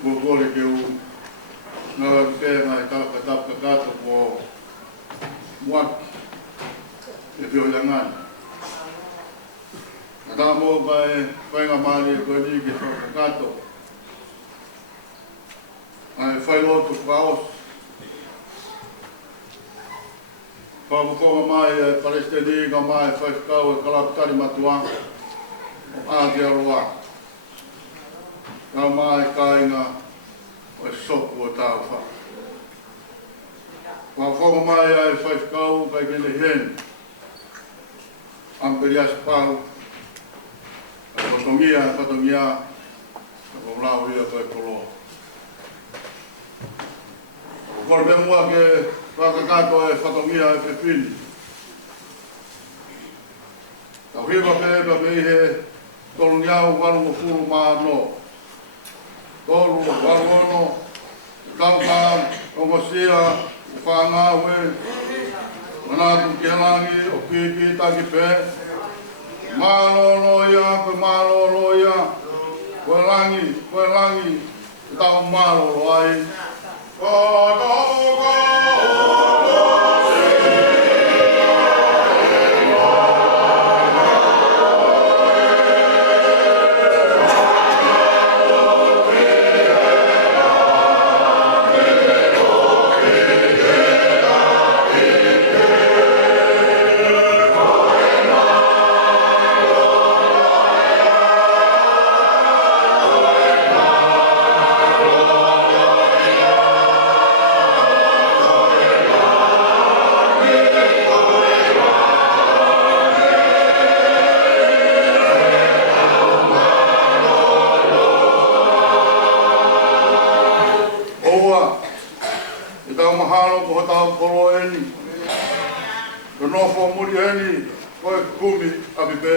Gogole ke u nga ke nga ka kato ko muak e pio yangan. Ada mo pai nga mali ko ni ke kato. Ai fai lo tu paus. Papo ko mai palestini nga mai fai kau kalap tari matuang. A dia roa. Nga mai kai nga o sopu o tau wha. Wha mai ai whai kau kai kene hen. Amperias pau. Patongia. Ko mlau ia kai kolo. Kore me mua ke whakakato e patongia e pepini. Tau hiwa pepa me he tolu niau walu mo furu maa no. Tolu walu kauka o mosia o whangawe manatu kialangi o kiki taki pe malolo ia koe langi tau malolo ai Nofo muri eni, koe kumi apipe.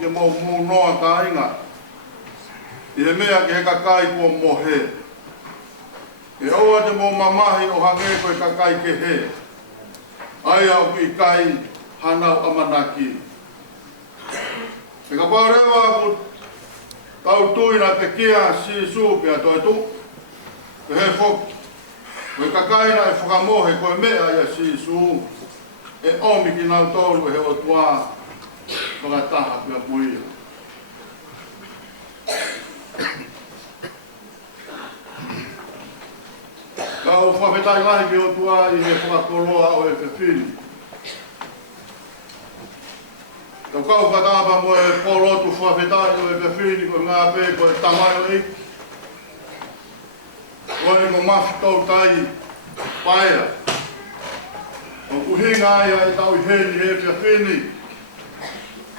Ke mo noa ka inga. I he mea ke he kakai kua mohe. E oa te mo mamahi o hange koe kakai ke he. Ai au ki kai hanau amanaki. E ka paurewa ku tau tuina te kia si supia toi tu. He fok. Koe kakaina e whakamohe koe mea ia si su. E omi ki nau tolu e he o tua. Mga taha pia puia. Kau whawhetai lahi ki o tua i he whakakoloa o e whiwhini. Kau kau whatapa mo e polotu whawhetai o e whiwhini ko ngā pē ko e tamai o iki. Ko e ko mafi tau tai paea. O kuhinga ia e tau i heni e whiwhini.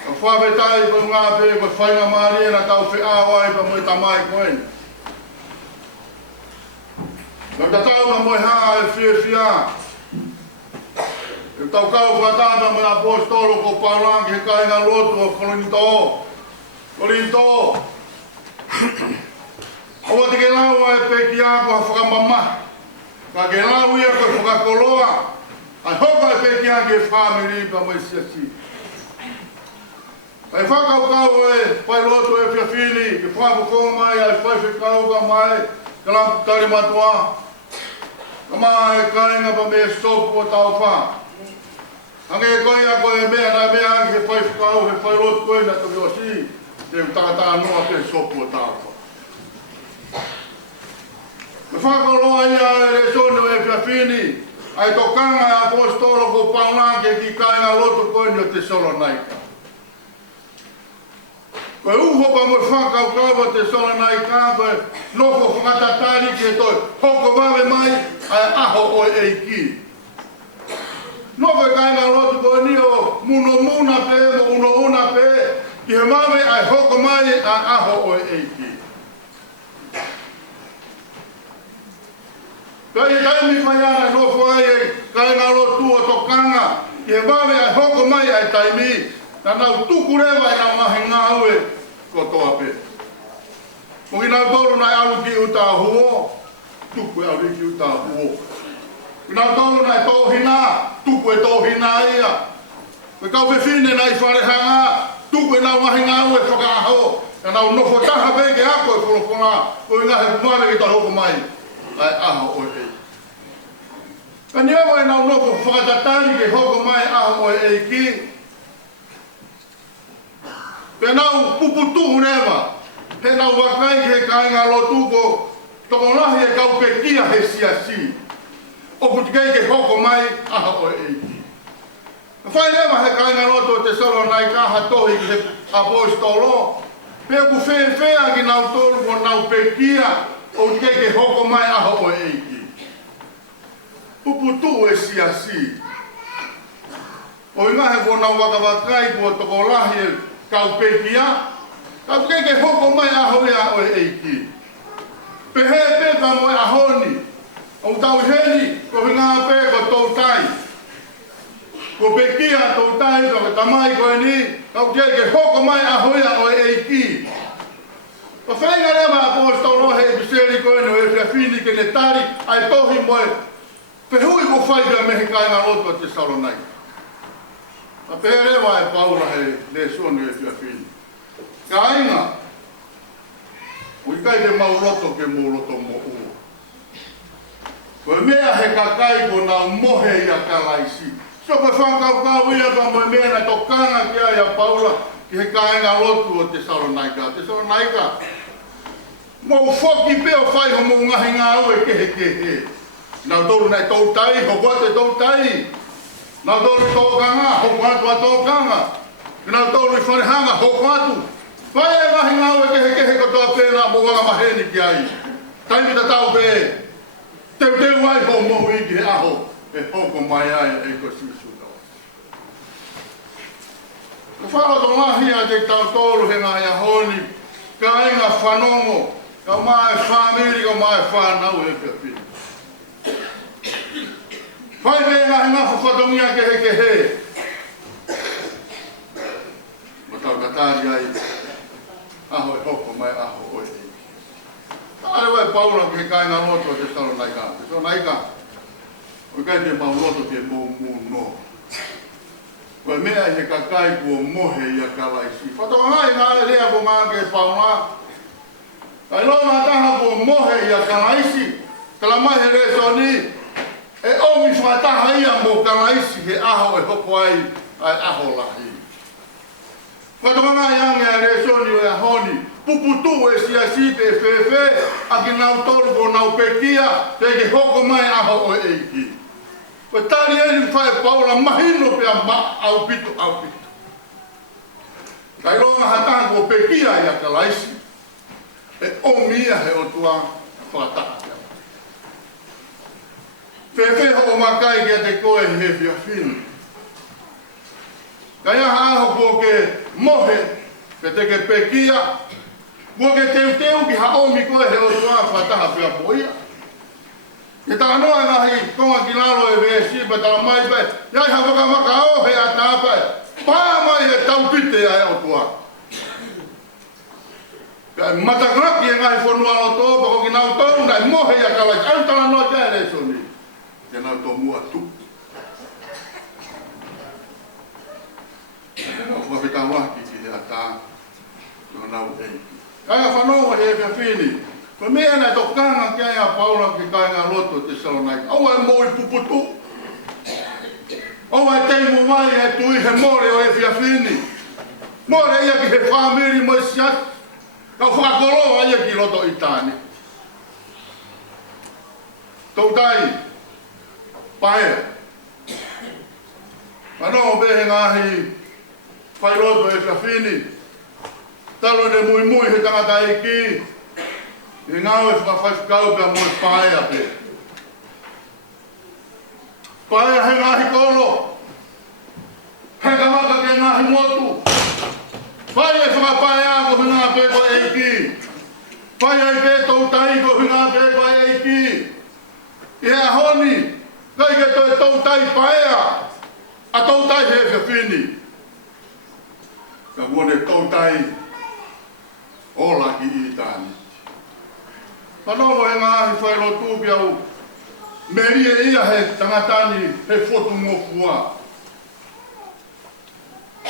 Kau whawhetai ko ngā pē ko whainga maari e na tau whi awai pa mo e tamai ko eni. Nau tatau ma moe haa e whiawhia. E tau kau whatata mo e apostolo ko Paulangi he kainga lotu o Korinto. Korinto. Owa te ke laua e peki a ko ha whakamama. Ka ke lau ia ko whakakoloa. Ai hoka e peki a ke whamiri pa mo e siasi. Ai whakau kau e pai lotu e whiawhini. Ke whakukonga mai ai whaiwhikau ka mai. Kalam tari matua. Kama e kainga pa me sopu o tau wha. Hange e koe a koe mea na mea angi he whai whakau he whai rotu koe na toki o si. Te takataka noa pe sopu o tau wha. Me whakaloa ia e re sono e whiawhini. Ai tokanga e apostolo ko Paulangi ki kainga lotu koe ni o te solo naika. Koe uho pa mo whakau kawa te sona nai ka, koe noko whakatatari ke toi hoko wawe mai ai aho oi eiki. Noko e kainga lotu koe ni o muno muna pe mo uno una pe, ki he mawe ai hoko mai ai aho oi eiki. Koe i taimi whaiana noko ai e kainga lotu o tokanga, ki he mawe ai hoko mai ai taimi, na nau tuku rewa e nau mahi ngā ue ko toa pe. Mungi nau tolu nai alu ki uta huo, tuku e alu ki uta huo. Ki nau tolu nai tōhina, tuku e tōhina ia. Me kau whiwhine nai wharehanga, tuku e nau mahi ngā ue whakaaho. Na nau nofo taha peke ako e wholokonga, ko i ngahe kumare ki ta hoko mai, ai aho oi ei. Ka ni awa e nau nofo whakatatari ke hoko mai aho oi ei ki, pe nau puputu rewa, he nau wakai he kainga lotu ko tokonahi e kau pe kia he siasi. O kutikei ke hoko mai, aha o eiki. Whai rewa he kainga lotu te solo nai kaha tohi ki he apostolo, pe ku whewhea ki nau tolu ko nau pe kia, o kutikei ke hoko mai, aha o eiki. Puputu e siasi. O ingahe ko nau wakawakai ko tokonahi e kau pekia, kau keke hoko mai aho ia o eiki. Pehe peka mo e ahoni, o tau heni, ko hinga pe ko tau tai. Ko pekia tau tai, ko tamai ko ni, kau keke hoko mai aho ia o eiki. Ko whainga rewa apostolo he biseri ko eno e whiawhini ke ne tari, ai tohi mo e pehui ko whaika mehe kainga lotu te Salonai. A pere vai Paula he le soni e whiawhini. Ka inga, ui kai te mauroto ke mauroto mo ua. Koe mea he kakai ko nā mohe ia ka laisi. So koe whakaukau ia ka moe mea na tokanga ki a ia Paula ki he kainga lotu o te Salonaika. Te Salonaika, mau whoki peo whai ho mo ngahi ngā ue kehe. Nau tolu nei tau tai, ho kua te tau tai. Nau tolu tōkanga, hoko atu a tōkanga. Nau tolu i wharehanga, hoko atu. Whai e mahi ngā ue kehe kotoa pēnā mo wanga maheni ki ai. Taimi ta tau pē. Teu ai ho mo iki he aho. E hoko mai ai e ko sisu tau. Ka whakato mahi a te tau tolu he ngā ia honi. Ka inga whanongo. Ka mai whamiri, ka mai whanau e pia pia. Whai mea ngā he ngā whatongia kehe. Mo tau katari ai, aho e hoko mai aho oi e. Tāre wai Paula ki he kai ngā roto te Salonaika. Te Salonaika, oi kai te pauroto te mō no. Wai mea he kakai kua mohe ia ka laisi. Whatoa ngai ngā rea ko ngā ke Paula, ia kalaisi. Tala mai he re soni. E omi whaataha ia mo kalaisi he aho e hoko ai aho lahi. Whatamanga iange a re soni o e ahoni. Puputu e siasite e whewhe a ki nau tolu ko nau pekia te ke hoko mai aho o eiki. Wa tari eni whae paula mahino pe a au pito. Kai ronga hatanga ko pekia ia kalaisi. E omia he o tua whaataha. Whewhe hoko makai kia te koe he whiawhinu. Kai aha aho ko ke mohe ke te ke pekia. Kua ke teu ki haomi koe he o tua whaataha whia poia. Ke taka noa ngahi konga ki lalo e vesi pa tala mai pai. Iai hawaka maka o he a tāpai. Pā mai he taupite ai o tua. Kai matakraki e ngahi whanua no tō pako ki nau tōu nai mohe ia kalai. Ai tala noa kia re soni. Ke nau tō mua tu. Kua pita waki ki he a tā. No nau eiki. Kaya whanau he whiawhini. Ko mea nei tokanga kia ia paula ki kai ngā loto te Saloniki. Aua e moi puputu. Aua e teimu mai e tui he more o e whiawhini. More ia ki he whamiri mo i siat. Kau whakakoloa ia ki loto i tāne. Tau tai. Pae. Whanau behe ngahi whai loto e whiawhini. Talo ne mui he tangata iki. E ngau e whakawhaiwhikau pia mo e paea pe. Paea he ngahi kolo. He kamaka ke ngahi motu. Pai e whakapaea ko hinga pe ko eiki. Pai e pe tau tai ko hinga pe ko eiki. E a honi. Kai ke toi tau tai paea. A tau tai he whiawhini. Ka wone tau tai. Ola ki i tāni. Whanau e ngāhi whai lo tūpi au. Meri e ia he tangatani he whotu ngofua.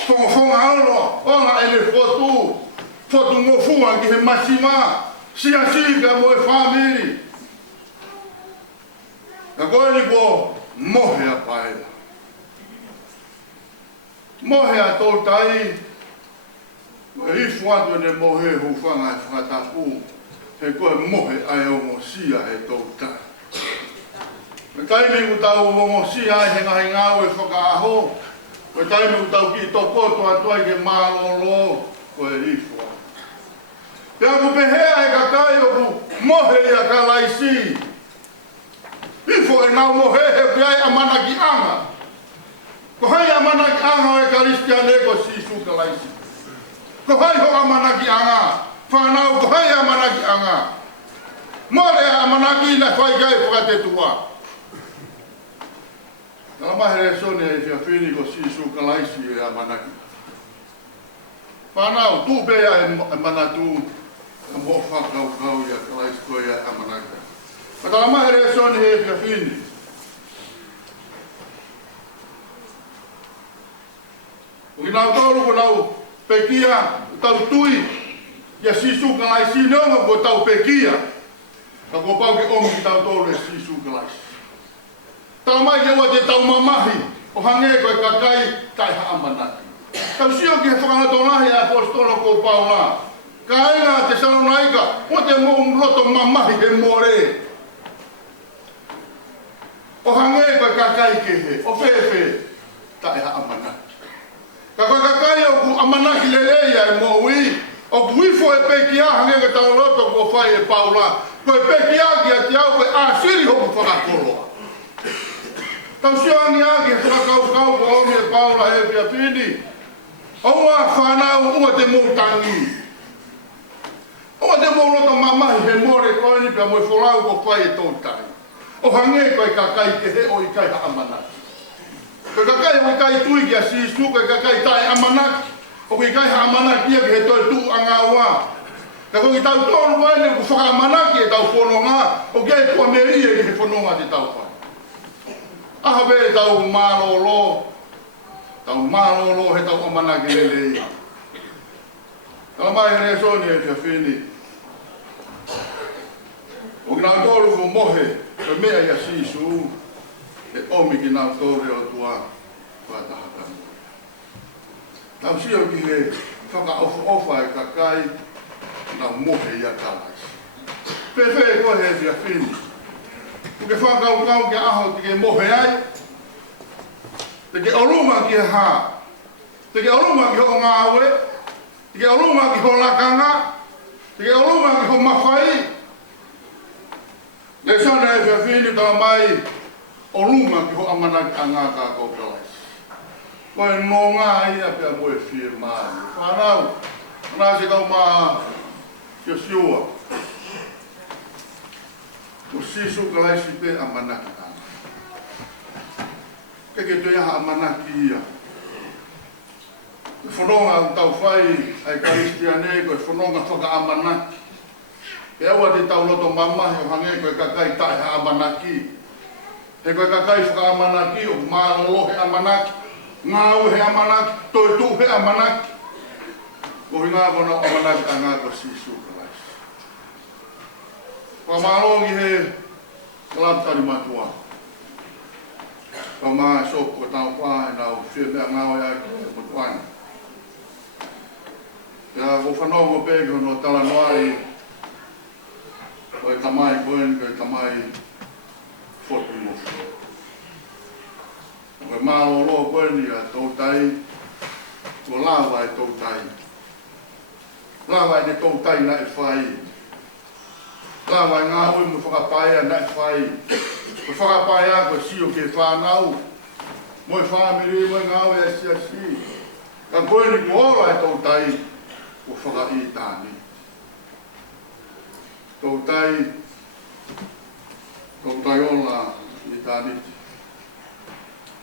Whonga aroa, onga e le whotu ngofua ki he masima. Sia sika mo e whamiri. Ka koe ni ko mohe a paera. Mohe a tō tai. I whanau ne mohe hu whanga e whakatapu. He koe mohe ai o mo sia he tau tai. Me taimi ku tau o mo sia he ngahi ngau e whakaaho. Me taimi ku tau ki toko toa toa ke mālolo koe i whua. Pea ku pehea e kakai o ku mohe ia ka laisi. I whua e ngau mohe he piai a mana ki anga. Ko hai a mana ki anga o e karistia lego sisu ka laisi. Ko hai ho a mana ki anga. Whanau ko hai a manaki anga. More a manaki na whai kai whakatetua. Nā mahere sone e whiawhini ko sisu kalaisi e a manaki. Whanau tūpea e manatu. E mo whakau ia kalaisi koe e a manaki. Nā mahere sone e whiawhini. O ki nau tōru ko nau pekia tau tui. Ia sisu kalaisi neonga ko tau pekia. Ka ko pau ke omu ki tau tōru e sisu kalaisi. Tau mai ke ua te tau mamahi. O hange koe kakai tai haa manaki. Tau sio ki he whakanatongahi a apostolo ko pau la. Ka aina te Salonika. O te mou loto mamahi he more. O hange koe kakai ke he. O whewhe tai haa manaki. Ka koe kakai o ku amanaki leleia e moui. O kuifo e pekia hange ke tau loto ko whai e paula. Ko e pekia ki a te au koe asiri hoku whakakoloa. Tau sio angi agi e whakakau ko omi e paula e whiawhini. Oua whanau ua te mōtangi. Ua te mō loto mamahi he more koe ni pia mo e wholau ko whai e tōtai. O hange koe kakai te he o i kai ha amanaki. Ko kakai o i kai tui ki a sisu, ko kakai tae amanaki. O ki kai ha amanaki ki he toi tu anga ua. Ka ko ki tau tōru waene ku whaka amanaki e tau whanonga. O ki e kua meri e ki he whanonga te tau whai. Aha be tau mālolo. Tau mālolo he tau amanaki lelei. Tala mai he soni e whiawhini. O ki nā tōru ko mohe, ko mea ia sisu, e omi ki nā tōre o tua, whātahaka. Tau sio ki he whaka ofa e kakai, nā mohe ia tālais. Pewhe koe he fia whini. Ko ke whakau kau ke aho te ke mohe ai, te ke oruma ki he hā, te ke oruma ki ho ngāwe, te ke oruma ki ho lakanga, te ke oruma ki ho mawhai. Le sana e whiawhini tā mai, oruma ki ho amana ki a ngā kā kōkalais. Koe no ngā ia pia moe whie māni. Whanau, nā se kau mā kia siua. Ko sisu kalaisi pe amana ki a ngā. Keke tu iaha amana ki ia. Whanonga u tau whai ai karistiane koe whanonga whaka amanaki. E aua te tau loto mamahi o hange koe kakai tae ha amanaki. He koe kakai whaka amanaki o mārolo he amanaki. Ngāu he amanaki, toi tū he amanaki. Ko hi ngā kona amanaki a ngā koe sisu kalaisi. Kwa mārongi he kalaptari matua. Kwa mā soko tau whae nau whia mea ngāo ia ki te mutuani. Ia ko whanongo pēko no tala noai koe tamai koen, koe tamai whotu mofu. Koe mālo loa koen ia tautai, ko lawa e tautai. Lawa e ne tautai na e whai. Lawa e ngā ui mo whakapaia na e whai. Ko whakapaia koe sio ke whanau. Moi whamiri, moi ngā ui e siasi. Ka koen i ko ora e tautai. O whaka i tāni. Tautai ola i tāni.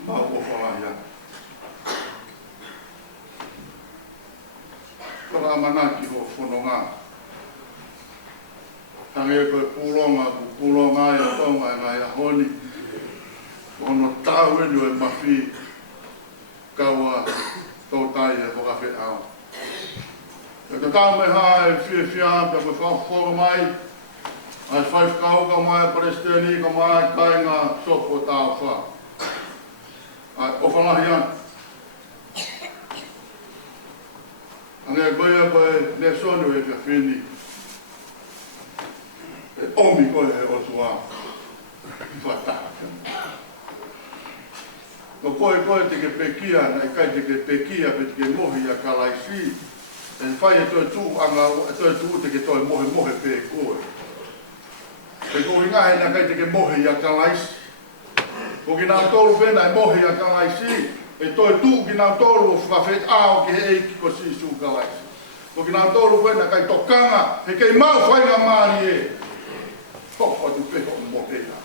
Mau o whakahia. Whaka manaki ho whanonga. Tange koe pūronga, ku pūronga i a tonga e ngai a honi. Ono tāu enu e mawhi. Kaua tautai e whakawhi au. E te tau me hae whia pia koe whawhora mai, ai whaifkau ka mai, paresteni ka mai, kai ngā sopo tāu wha. Ai ofalahi an. Ange koe ne sonu e whia whini. E omi koe he otua. Whataka. No koe te ke pekia, nei kai te ke pekia, pe te ke mohi a kalaisi. E whai e toi tū anga, e toi tū te ke toi mohe pē koe. Te koe ngahe na kai te ke mohe i a kalaisi. Ko ki nā tōru whena e mohe i a kalaisi, e toi tū ki nā tōru o whawhet āo ki he eiki ko sisu kalaisi. Ko ki nā tōru whena kai tokanga, he kei mau whainga māri e. Hoko tu peho mohe ia.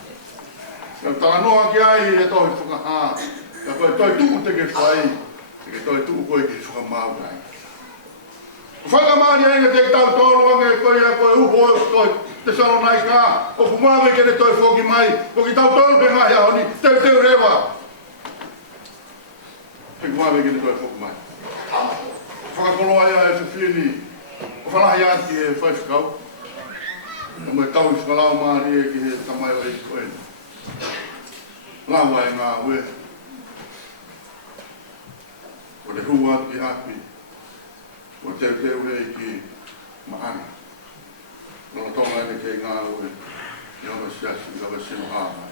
Ia tāna noa ki ai e tohi whakahā. Ia koe toi tū te ke whai, te ke toi tū koe ki whakamau nai. Whakamāri ainga te tau tōru ange koe ia koe upo koe te salonai kā. O kumāme kere toi whoki mai, ko ki tau tōru pe ngai ahoni, teu rewa. He kumāme kere toi whoki mai. Whakakoloa ia e whiwhini, o whanahi ati e whaifkau. O me tau i whakalau māri e ki he tamai o e koe. Lawa e ngā ue. O le hua ki hapi. O teu rei ki maana. Nona tonga ene kei ngā ue, i hama siasi, i hama sino hama.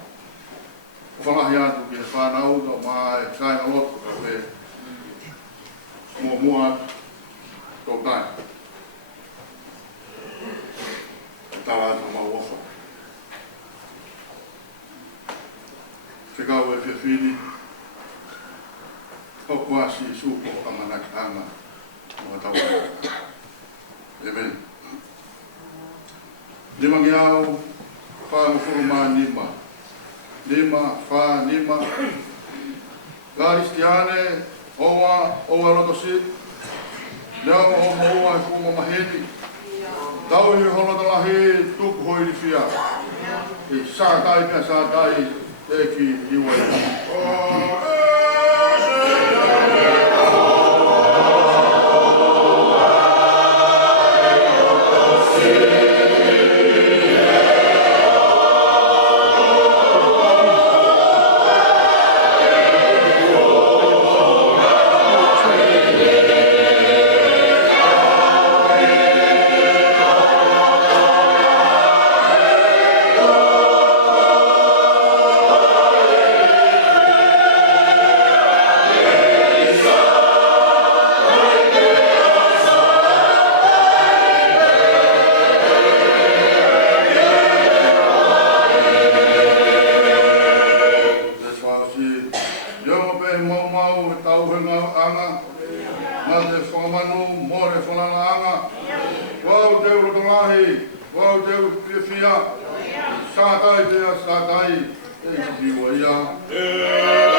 O whangahi atu ki he whanau, tau maa e kaina loto ka we mua tō tai. Tawa atu mau ofa. Se kau e whiwhini, hoko asi i supo a manaki anga. Amen. Lima ngi au, wha mawhuru mā nima. Lima, wha, nima. Karistiane, oa roto si. Leo oa e whuma maheni. Tau i hono lahi tuku hoi ni whia. I sātai pia sātai e ki hiwa. fia. Satai pea satai. E jiwa ia.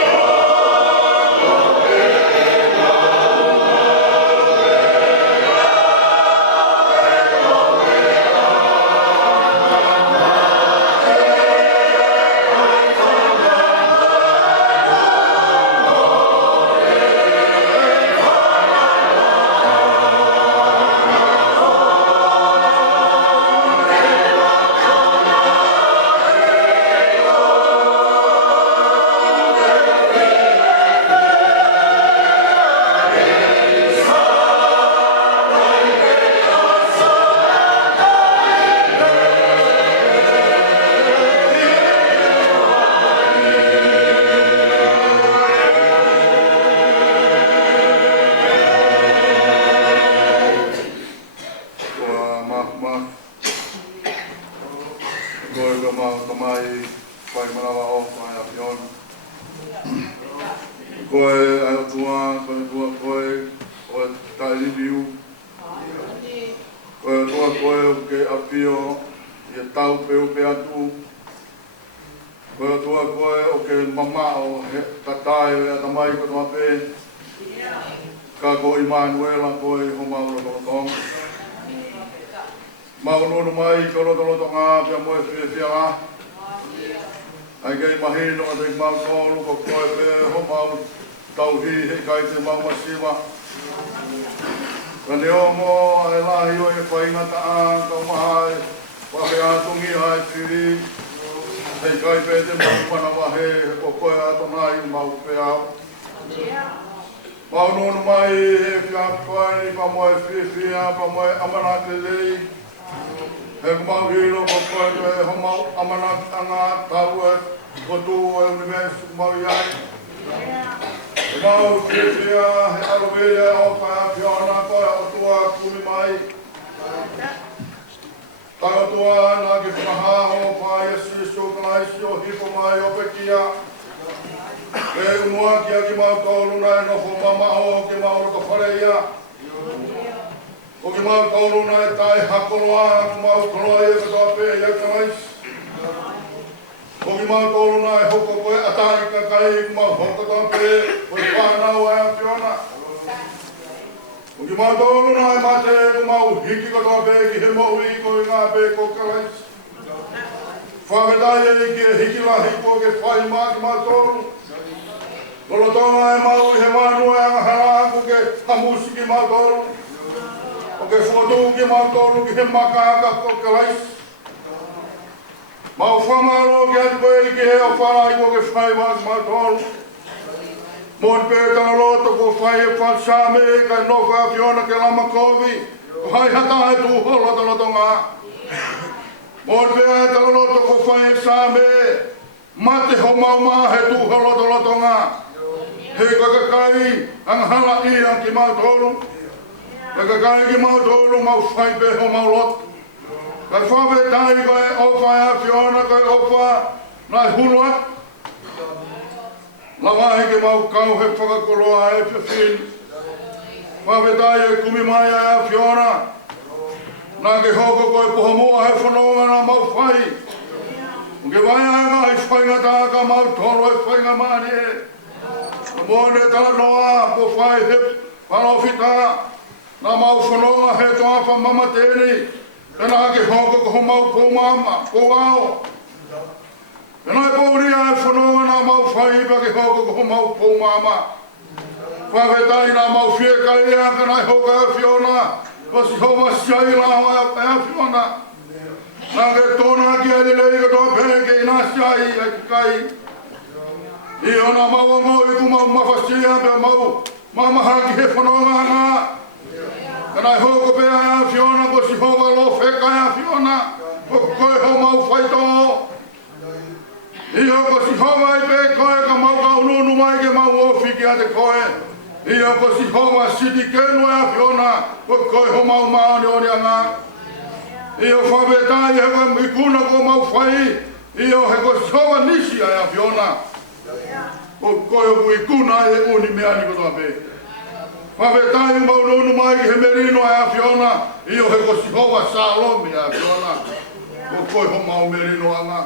koe ho mau merino anga.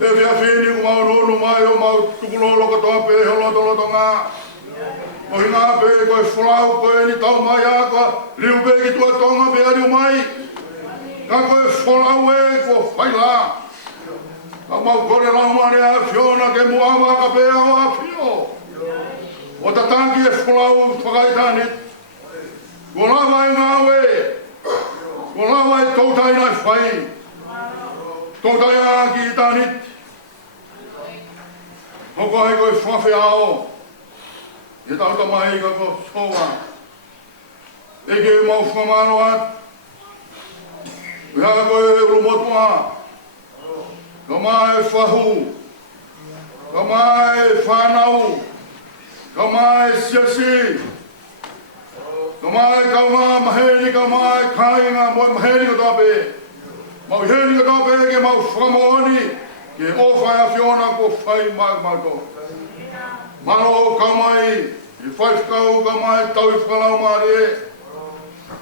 E vea whini ku mau rono mai o mau tukulolo katoa pe ho loto loto ngā. O hinga pe koe whulau koe ni tau mai a koe liu pe ki tua tonga pe a liu mai. Ka koe whulau e ko whaila. Ka mau kore lau mare a whiona ke muawa ka pe a o a whio. O tatangi e whulau whakaitani. Ko lawa e ngā we. Ko lawa e tautai nai whai. Tautai a ki i tanit. Hoko hei koe whawhi ao. E tauta mai ka ko soa. E ke mau whamaro at. Pea koe e rumotua. Ka mai whahu. Ka mai whanau. Ka mai siasi. Ka mai kaunga maheni ka mai kainga mo maheni ka tape. Mau heni ka tape ke mau whakamoani. Ke ofai a whiona ko whai magmato. Mano ka mai. I whaifkau ka mai tau i whakalau maare e.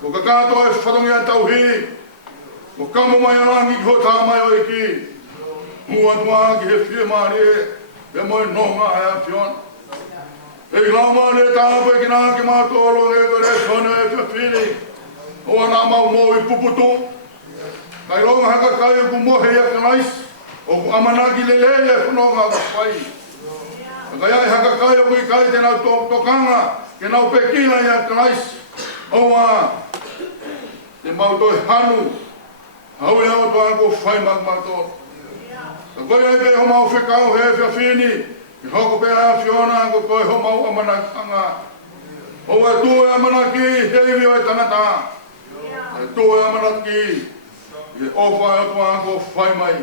Ko ka kato e whatongi a tau hi. Ko kamo mai arangi ki ho tā mai o iki. Mua tua ki he whie maare e. Pe moi nonga ai a whiona. E lau maare e tāpu e ki nā ki mātoro e kore sone e whiwhiri. O ana mau mo i puputu. Kai longa haka kai e ku mohe ia kanais. O ku amanaki lele e whanonga ka whai. Kai ai haka kai o kui kai te nau tokanga, ke nau pekila ia kanais. Oa, te mautoi hanu, hau e hau toa ko whai magmato. Ka koe ai pe ho mau whekau he whiawhini, ki hoko pe a whiona ko koe ho mau amanakanga. Oa tu e amanaki heiwi o e tangata. Tu e amanaki, ke ofa e toa ko whai mai.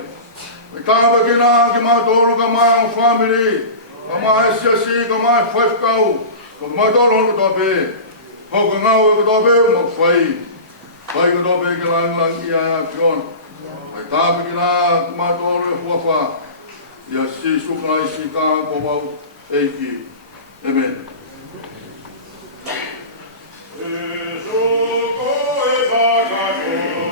Ka tāwa ki nā ki mātoro ka māng family. Ka mai siasi, ka mai whaifkau, ka mai toro ka tope. Hoka ngau e ka tope, mo whai. Whai ka tope ki lang i a whiona. Kai tāpe ki nā ki mai toro e huawha. Ia si sukanai si kā ko wau eiki. Amen. E suko e whakako.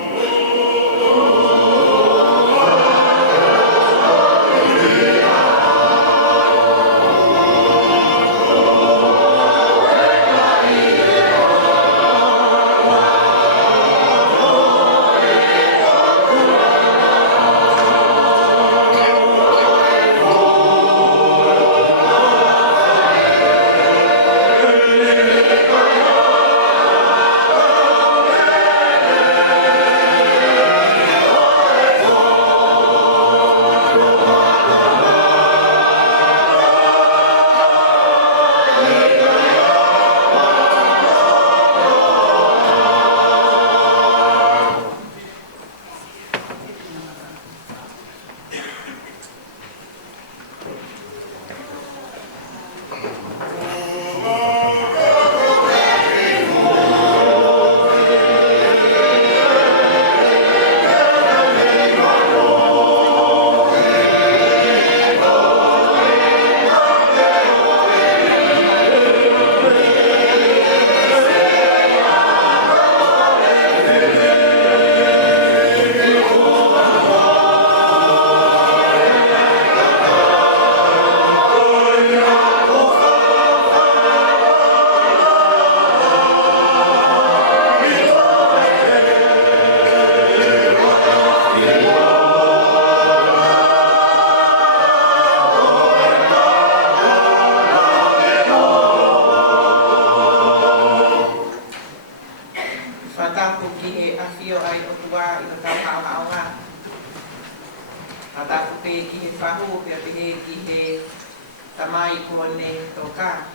tamai kone toka.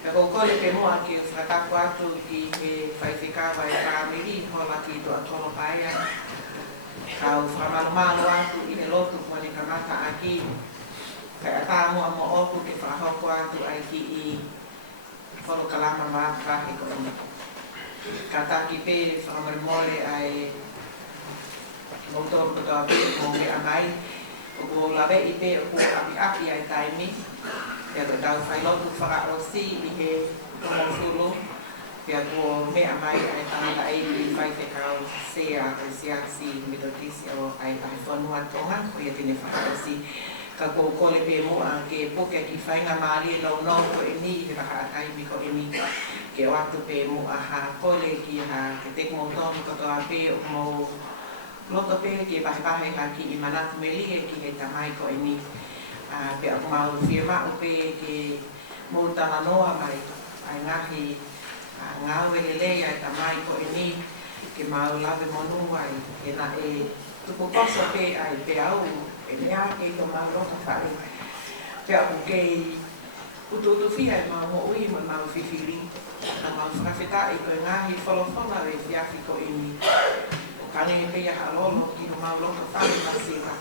E ko kole ke moa ki o whakako atu ki he whaifikawa e whamiri hola ki to atono paia. Ka o whamalomalo atu i he lotu kone ka mata aki. Ka e tā mua mo oku ke whahoko atu ai ki i whalo kalama maka he kone. Ka taki pe whamarimore ai motor koto api mo me amai. O ko lawe i pe o ko api ai taimi. Ia ko tau whai lotu whakarosi i he tomo suru. pia ko mea mai ai tangata ai i whai te kau sea o siaksi metodisi o ai whanua tonga ko ia tine whakasi ka kōkole pe moa ke poke ki whainga maari lau no ko e ni he raka akai mi ko e ni ke o atu pe moa ha kole ki ha ke tek mo tonu katoa pe o mo loto pe ke pahe ka ki i manatu meli e ki he tamai ko e ni pe ako mau whia o pe ke mo tana noa mai ai ngahi ngau e lelei ai tamai ko e ni ke mau lawe monu ai e na e tupu kosa pe ai pe au e mea ke ko mau roka whare pe ako ke utu whia e mau mo ui ma mau whiwhiri na mau whakawhita i koe ngahi wholofona re whiawhi ko e ni kange e pia halolo ki no mau roka whare masira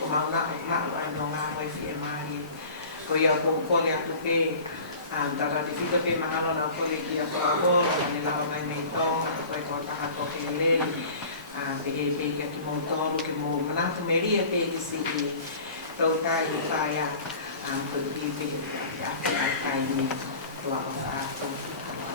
o mau na ai no ngā mai whia maari ko ia ko kole aku pe tara di fika pe mahano na kole ki a whakahoro ni lau mai mei tonga koe ko taha ko ke leli pe e pe ki mo tonu ki mo manatu meria pe ki si ki tau kai o whaia ko i pe ki a kai ni tua o wha